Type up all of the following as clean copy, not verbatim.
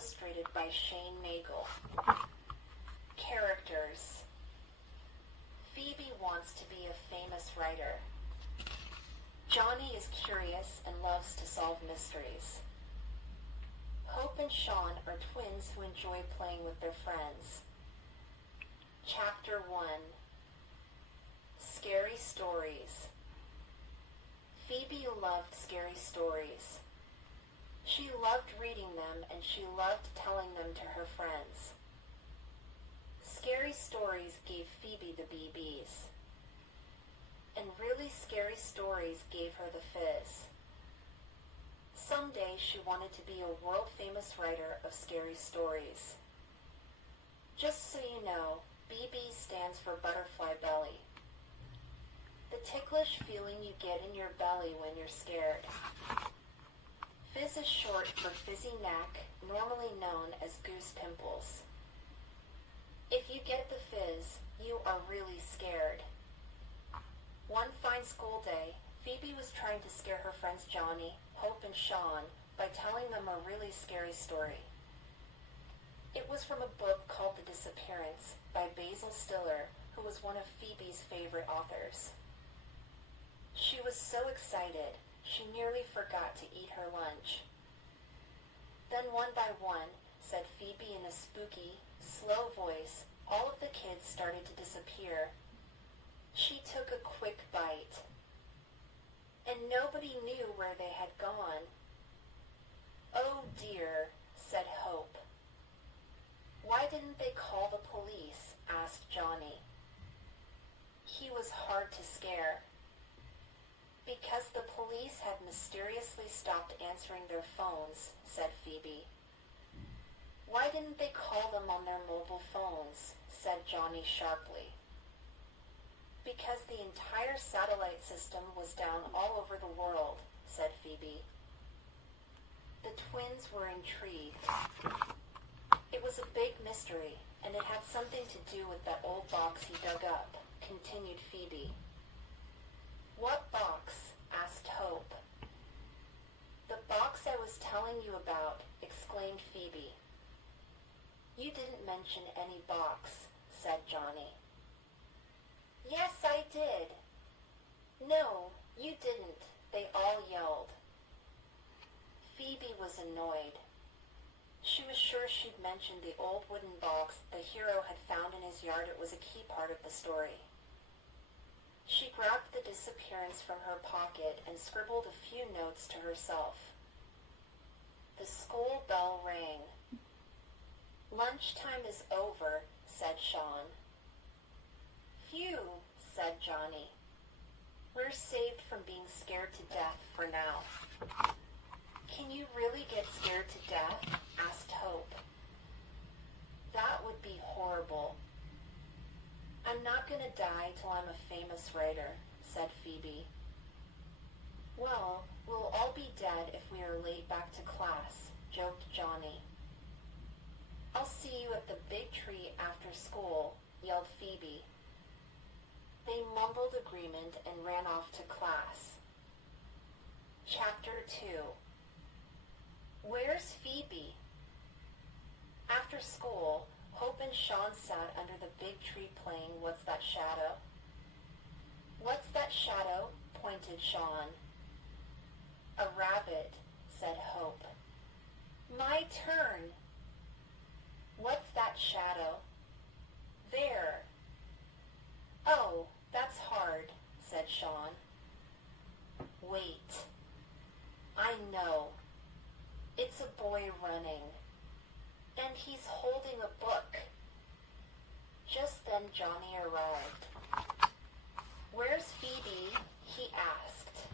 illustrated by Shane Nagel. Characters. Phoebe wants to be a famous writer. Johnny is curious and loves to solve mysteries. Hope and Sean are twins who enjoy playing with their friends. Chapter 1. Scary Stories. Phoebe loved scary stories. She loved reading them and she loved telling them to her friends. Scary stories gave Phoebe the BBs. And really scary stories gave her the fizz. Someday she wanted to be a world-famous writer of scary stories. Just so you know, BB stands for butterfly belly. The ticklish feeling you get in your belly when you're scared. Fizz is short for fizzy neck, normally known as goose pimples. If you get the fizz, you are really scared. One fine school day, Phoebe was trying to scare her friends Johnny, Hope, and Sean by telling them a really scary story. It was from a book called The Disappearance by Basil Stiller, who was one of Phoebe's favorite authors. She was so excited, she nearly forgot to eat her lunch. Then one by one, said Phoebe in a spooky, slow voice, all of the kids started to disappear. She took a quick bite. And nobody knew where they had gone. Oh dear, said Hope. Why didn't they call the police? Asked Johnny. He was hard to scare. Because the police had mysteriously stopped answering their phones, said Phoebe. Why didn't they call them on their mobile phones? Said Johnny sharply. Because the entire satellite system was down all over the world, said Phoebe. The twins were intrigued. It was a big mystery, and it had something to do with that old box he dug up, continued Phoebe. What box? Asked Hope. The box I was telling you about, exclaimed Phoebe. You didn't mention any box, said Johnny. Yes, I did. No, you didn't, they all yelled. Phoebe was annoyed. She was sure she'd mentioned the old wooden box the hero had found in his yard. It was a key part of the story. She grabbed the disappearance from her pocket and scribbled a few notes to herself. The school bell rang. Lunchtime is over, said Sean. Phew, said Johnny. We're saved from being scared to death for now. Can you really get scared to death? Asked Hope. That would be horrible. I'm not going to die till I'm a famous writer, said Phoebe. Well, we'll all be dead if we are late back to class, joked Johnny. I'll see you at the big tree after school, yelled Phoebe. They mumbled agreement and ran off to class. Chapter 2. Where's Phoebe? After school, Hope and Sean sat under the big tree playing What's That Shadow? What's that shadow? Pointed Sean. A rabbit, said Hope. My turn. What's that shadow? There. Oh, that's hard, said Sean. Wait. I know. It's a boy running. And he's holding a book. Just then Johnny arrived. Where's Phoebe? He asked.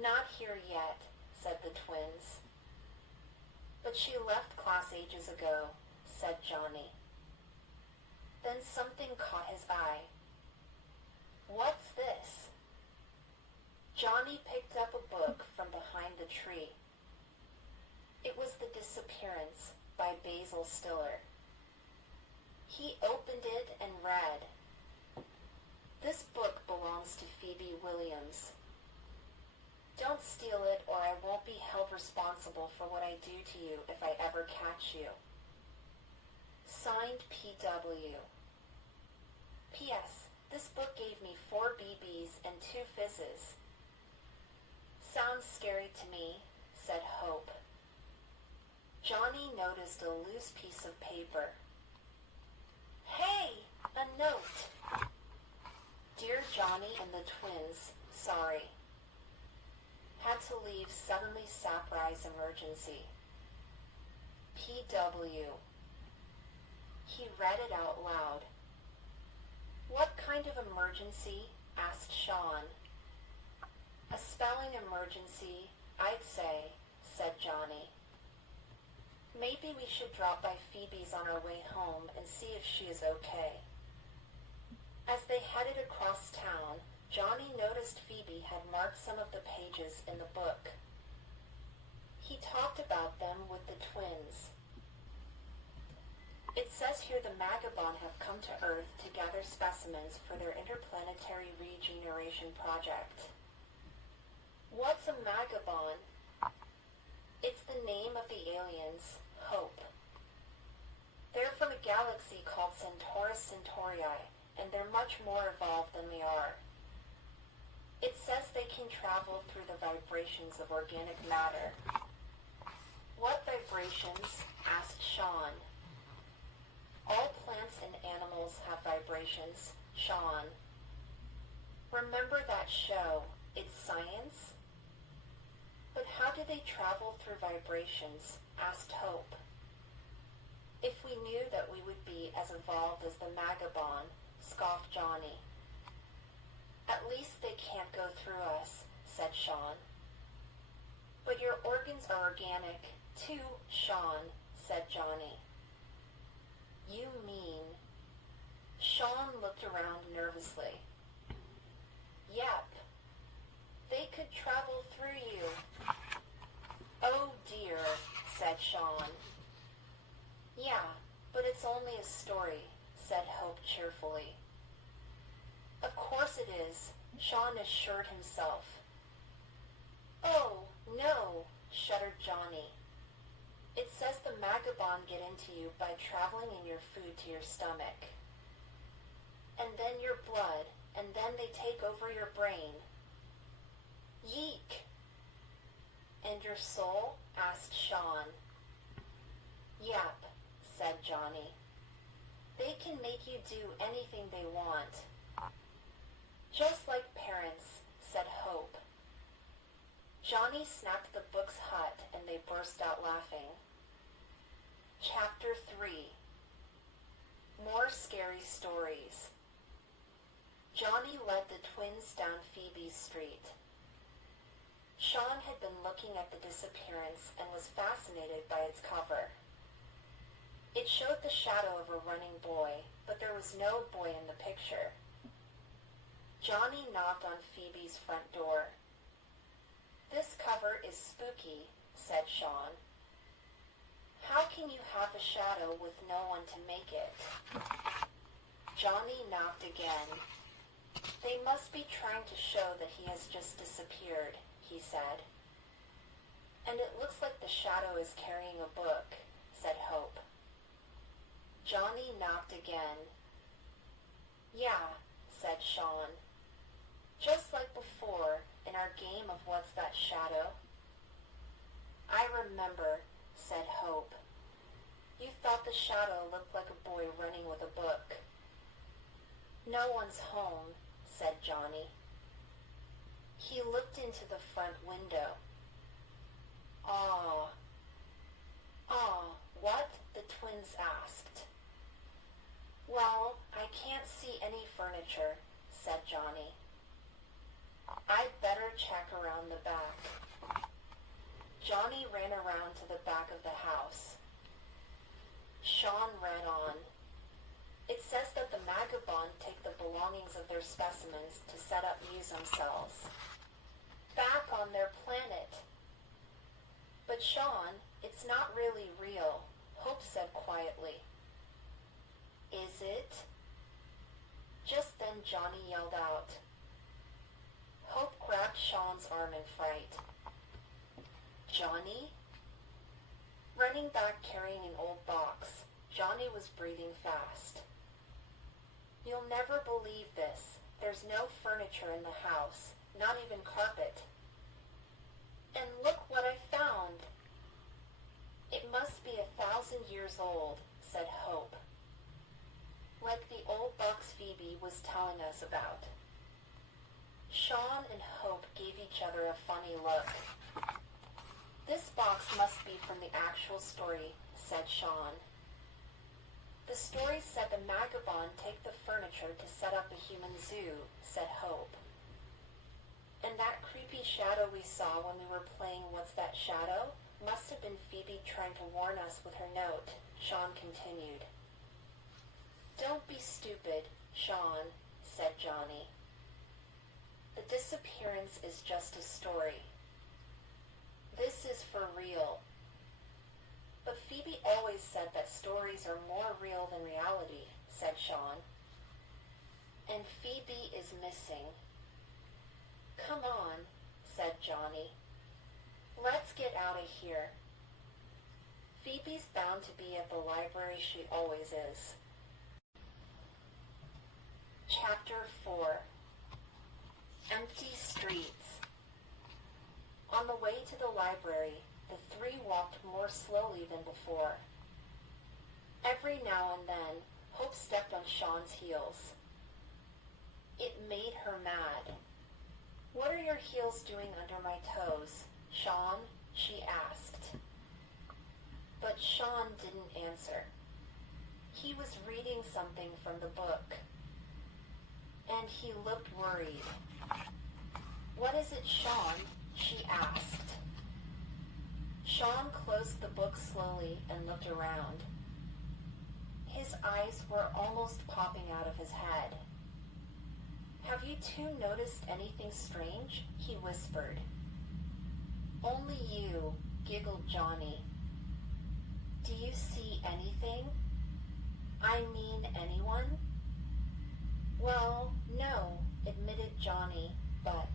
Not here yet, said the twins. But she left class ages ago, said Johnny. Then something caught his eye. What's this? Johnny picked up a book from behind the tree. It was The Disappearance by Basil Stiller. He opened it and read, This book belongs to Phoebe Williams. Don't steal it or I won't be held responsible for what I do to you if I ever catch you. Signed, P.W. P.S. This book gave me 4 BBs and 2 fizzes. Sounds scary to me, said Hope. Johnny noticed a loose piece of paper. Hey, a note. Dear Johnny and the twins, sorry. Had to leave suddenly saprise emergency. P.W. He read it out loud. What kind of emergency? Asked Sean. A spelling emergency, I'd say, said Johnny. Maybe we should drop by Phoebe's on our way home and see if she is okay. As they headed across town, Johnny noticed Phoebe had marked some of the pages in the book. He talked about them with the twins. It says here the Magabon have come to Earth to gather specimens for their interplanetary regeneration project. What's a Magabon? It's the name of the aliens, Hope. They're from a galaxy called Centaurus Centaurii, and they're much more evolved than we are. It says they can travel through the vibrations of organic matter. What vibrations? Asked Sean. All plants and animals have vibrations, Sean. Remember that show, It's Science? But how do they travel through vibrations? Asked Hope. If we knew that we would be as evolved as the Magabon, scoffed Johnny. At least they can't go through us, said Sean. But your organs are organic, too, Sean, said Johnny. You mean... Sean looked around nervously. Yep. They could travel through you. Oh dear, said Sean. Yeah, but it's only a story, said Hope cheerfully. Of course it is, Sean assured himself. Oh, no, shuddered Johnny. It says the Magabon get into you by traveling in your food to your stomach. And then your blood, and then they take over your brain. Yeek! And your soul? Asked Sean. Yep, said Johnny. They can make you do anything they want. Just like parents, said Hope. Johnny snapped the book's hut and they burst out laughing. Chapter 3. More Scary Stories. Johnny led the twins down Phoebe's street. Sean had been looking at the disappearance and was fascinated by its cover. It showed the shadow of a running boy, but there was no boy in the picture. Johnny knocked on Phoebe's front door. This cover is spooky, said Sean. How can you have a shadow with no one to make it? Johnny knocked again. They must be trying to show that he has just disappeared, he said. And it looks like the shadow is carrying a book, said Hope. Johnny knocked again. Yeah, said Sean. Just like before, in our game of What's That Shadow? I remember, said Hope. You thought the shadow looked like a boy running with a book. No one's home, said Johnny. He looked into the front window. Ah, what? The twins asked. Well, I can't see any furniture, said Johnny. I'd better check around the back. Johnny ran around to the back of the house. Sean read on. It says that the Magabon take the belongings of their specimens to set up museum cells. Back on their planet. But Sean, it's not really real, Hope said quietly. Is it? Just then Johnny yelled out. Hope grabbed Sean's arm in fright. Johnny? Running back carrying an old box, Johnny was breathing fast. You'll never believe this. There's no furniture in the house, not even carpet. And look what I found. It must be 1,000 years old, said Hope. Like the old box Phoebe was telling us about. Sean and Hope gave each other a funny look. This box must be from the actual story, said Sean. The story said the Magabond take the furniture to set up a human zoo, said Hope. And that creepy shadow we saw when we were playing What's That Shadow must have been Phoebe trying to warn us with her note, Sean continued. Don't be stupid, Sean, said Johnny. The disappearance is just a story. This is for real. But Phoebe always said that stories are more real than reality, said Sean. And Phoebe is missing. Come on, said Johnny. Let's get out of here. Phoebe's bound to be at the library, she always is. Chapter 4. Empty Streets. On the way to the library, the three walked more slowly than before. Every now and then, Hope stepped on Sean's heels. It made her mad. What are your heels doing under my toes, Sean? She asked. But Sean didn't answer. He was reading something from the book. And he looked worried. What is it, Sean? She asked. Sean closed the book slowly and looked around. His eyes were almost popping out of his head. Have you two noticed anything strange? He whispered. Only you, giggled Johnny. Do you see anything? I mean anyone? Well, no, admitted Johnny, but...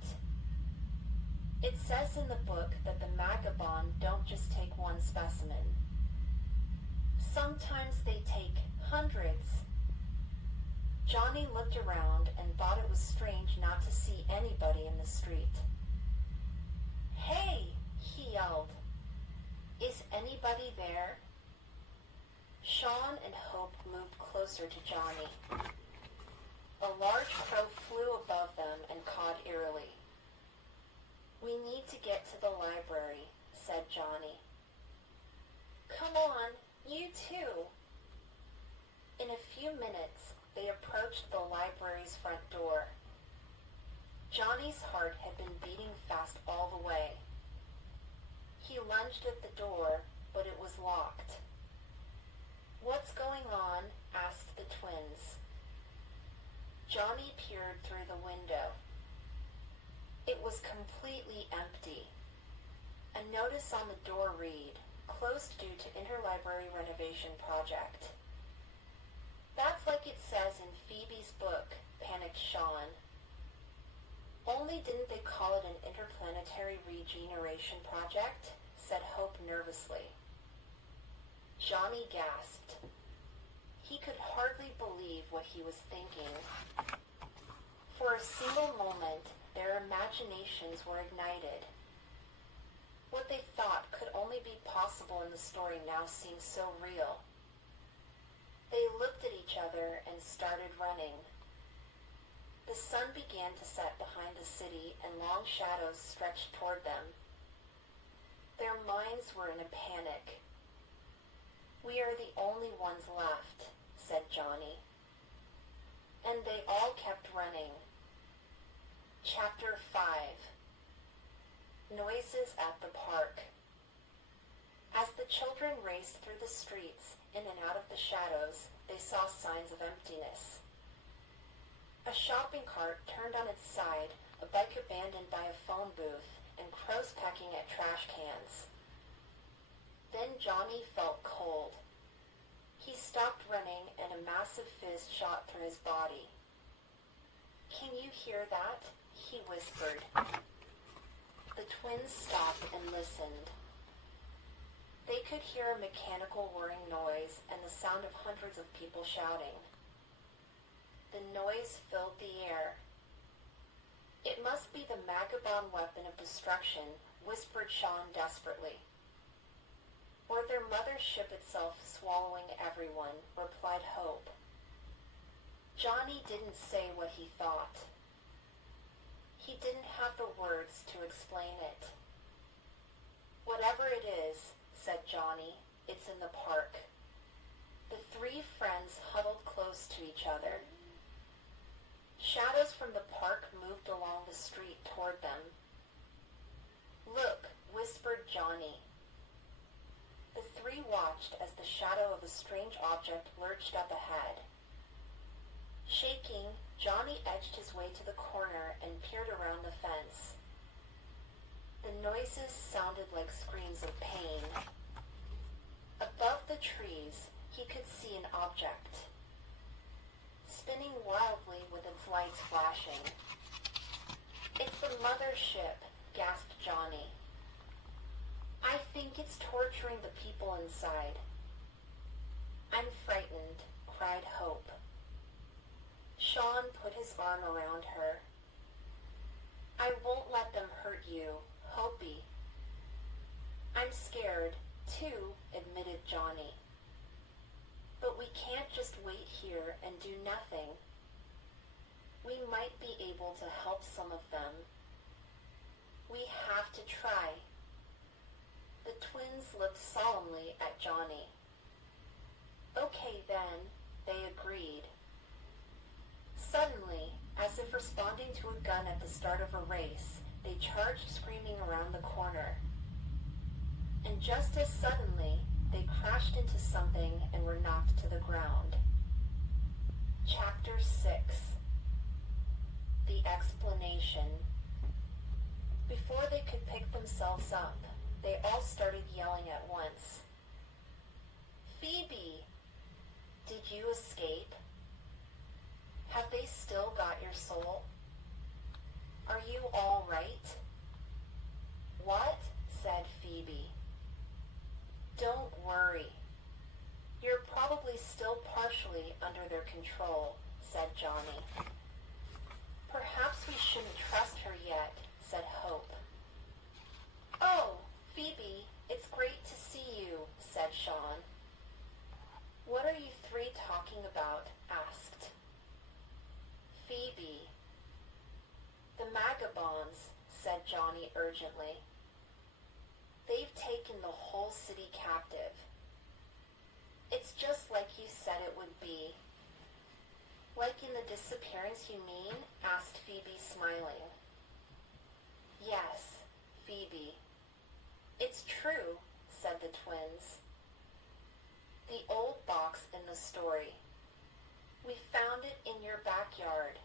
It says in the book that the Magabond don't just take one specimen. Sometimes they take hundreds. Johnny looked around and thought it was strange not to see anybody in the street. Hey, he yelled. Is anybody there? Sean and Hope moved closer to Johnny. A large crow flew above them and cawed eerily. We need to get to the library, said Johnny. Come on, you too. In a few minutes, they approached the library's front door. Johnny's heart had been beating fast all the way. He lunged at the door, but it was locked. What's going on? Asked the twins. Johnny peered through the window. It was completely empty. A notice on the door read, closed due to interlibrary renovation project. That's like it says in Phoebe's book, panicked Sean. Only didn't they call it an interplanetary regeneration project? Said Hope nervously. Johnny gasped. He could hardly believe what he was thinking. For a single moment, their imaginations were ignited. What they thought could only be possible in the story now seemed so real. They looked at each other and started running. The sun began to set behind the city and long shadows stretched toward them. Their minds were in a panic. We are the only ones left, said Johnny. And they all kept running. Chapter 5. Noises at the park. As the children raced through the streets, in and out of the shadows, they saw signs of emptiness. A shopping cart turned on its side, a bike abandoned by a phone booth, and crows pecking at trash cans. Then Johnny felt cold. He stopped running and a massive fizz shot through his body. Can you hear that? He whispered. The twins stopped and listened. They could hear a mechanical whirring noise and the sound of hundreds of people shouting. The noise filled the air. It must be the vagabond weapon of destruction, whispered Sean desperately. Or their mother's ship itself swallowing everyone, replied Hope. Johnny didn't say what he thought. He didn't have the words to explain it. Whatever it is, said Johnny, it's in the park. The three friends huddled close to each other. Shadows from the park moved along the street toward them. Look, whispered Johnny. The three watched as the shadow of a strange object lurched up ahead. Shaking, Johnny edged his way to the corner and peered around the fence. The noises sounded like screams of pain. Above the trees, he could see an object, spinning wildly with its lights flashing. It's the mother ship, gasped Johnny. I think it's torturing the people inside. I'm frightened, cried Hope. Sean put his arm around her. I won't let them hurt you, Hopi. I'm scared, too, admitted Johnny. But we can't just wait here and do nothing. We might be able to help some of them. We have to try. The twins looked solemnly at Johnny. Okay then, they agreed. Suddenly, as if responding to a gun at the start of a race, they charged screaming around the corner. And just as suddenly, they crashed into something and were knocked to the ground. Chapter 6. The Explanation. Before they could pick themselves up, they all started yelling at once. Phoebe! Did you escape? Have they still got your soul? Are you all right? What? Said Phoebe. Don't worry. You're probably still partially under their control, said Johnny. Perhaps we shouldn't trust her yet, said Hope. Oh, Phoebe, it's great to see you, said Sean. What are you three talking about? Asked Phoebe. The vagabonds, said Johnny urgently. They've taken the whole city captive. It's just like you said it would be. Like in the disappearance, you mean? Asked Phoebe, smiling. Yes, Phoebe. It's true, said the twins. The old box in the story. We found it in your backyard.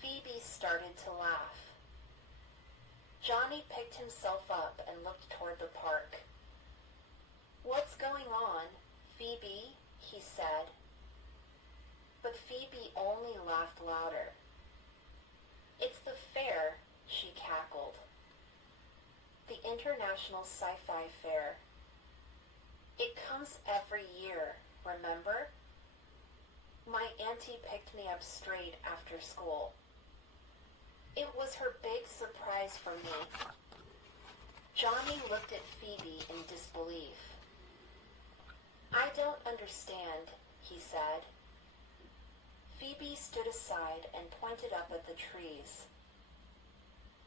Phoebe started to laugh. Johnny picked himself up and looked toward the park. What's going on, Phoebe? He said. But Phoebe only laughed louder. It's the fair, she cackled. The International Sci-Fi Fair. It comes every year, remember? My auntie picked me up straight after school. It was her big surprise for me. Johnny looked at Phoebe in disbelief. I don't understand, he said. Phoebe stood aside and pointed up at the trees.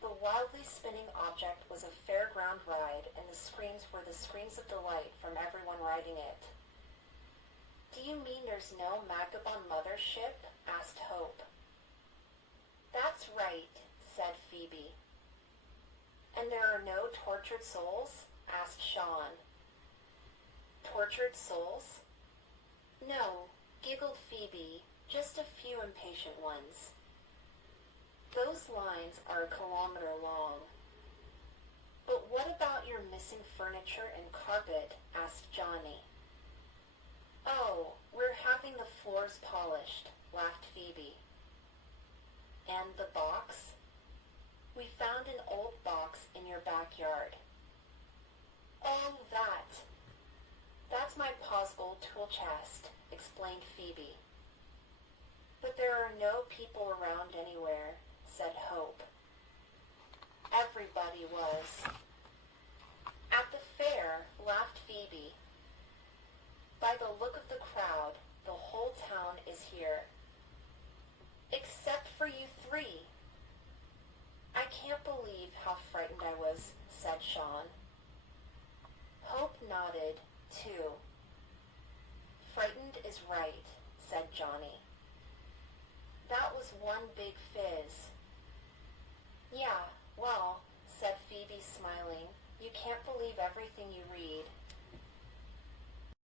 The wildly spinning object was a fairground ride, and the screams were the screams of delight from everyone riding it. Do you mean there's no vagabond mothership? Asked Hope. That's right, said Phoebe. And there are no tortured souls? Asked Sean. Tortured souls? No, giggled Phoebe, just a few impatient ones. Those lines are a kilometer long. But what about your missing furniture and carpet? Asked Johnny. Oh, we're having the floors polished, laughed Phoebe. And the box? We found an old box in your backyard. Oh, no people around anywhere, said Hope. Everybody was. At the fair, laughed Phoebe. By the look of the crowd, the whole town is here. Except for you three. I can't believe how frightened I was, said Sean. Hope nodded, too. Frightened is right, said Johnny. That was one big fizz. Yeah, well, said Phoebe, smiling, you can't believe everything you read.